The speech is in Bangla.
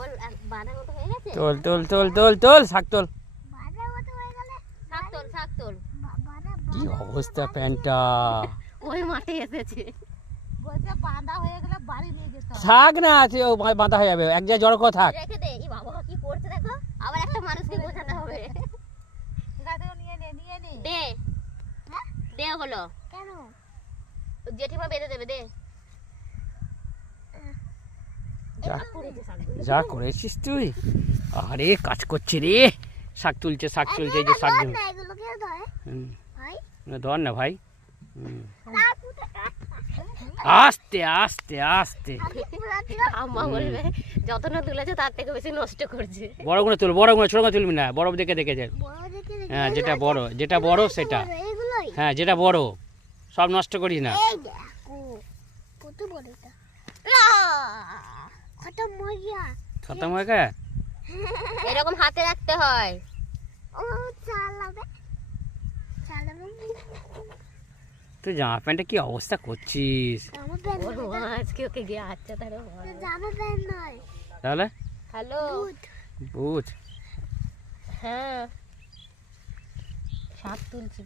ডবল বাঁধার মতো হয়ে গেছে। তোল তোল তোল তোল তোল শাক তোল। বাঁধার মতো হয়ে গেলে শাক তোল শাক তোল। কি অবস্থা প্যান্টটা। ওই মাঠে এসেছে বলছে বাঁধা হয়ে গেলে বাড়ি নিয়ে যেতে হবে। থাক না আছে ও বাঁধা হয়ে যাবে এক জায়গায় জড়ো করে থাক। রেখে দে। এই বাবা কি করছে দেখো, আবার একটা মানুষকে গোছাতে হবে। গাড়িও নিয়ে নে নিয়ে নে দে। হ্যাঁ দে হলো কেন জেঠিমা বেঁধে দেবে দে। যা করেছিস তুই, আরে কাজ করছে রে, শাক তুলছে শাক তুলছে, এই যে শাক ধর না ভাই, আস্তে আস্তে আস্তে। আম্মা বলবে যত না তুলেছে তার থেকে বেশি নষ্ট করছে। বড় গুলো তুল, বড় গুলো, ছোট গুলো তুলবি না, বড় দেখে দেখে যায়। হ্যাঁ যেটা বড়, যেটা বড় সেটা, হ্যাঁ যেটা বড়, সব নষ্ট করিস না। খতম হয়ে গেছে। এরকম হাতে রাখতে হয়। তুই জামা প্যান্টে কি অবস্থা করছিস আজকে ওকে গিয়ে আচ্ছা তাহলে? হ্যালো বুঝ হ্যাঁ শাক তুলছি।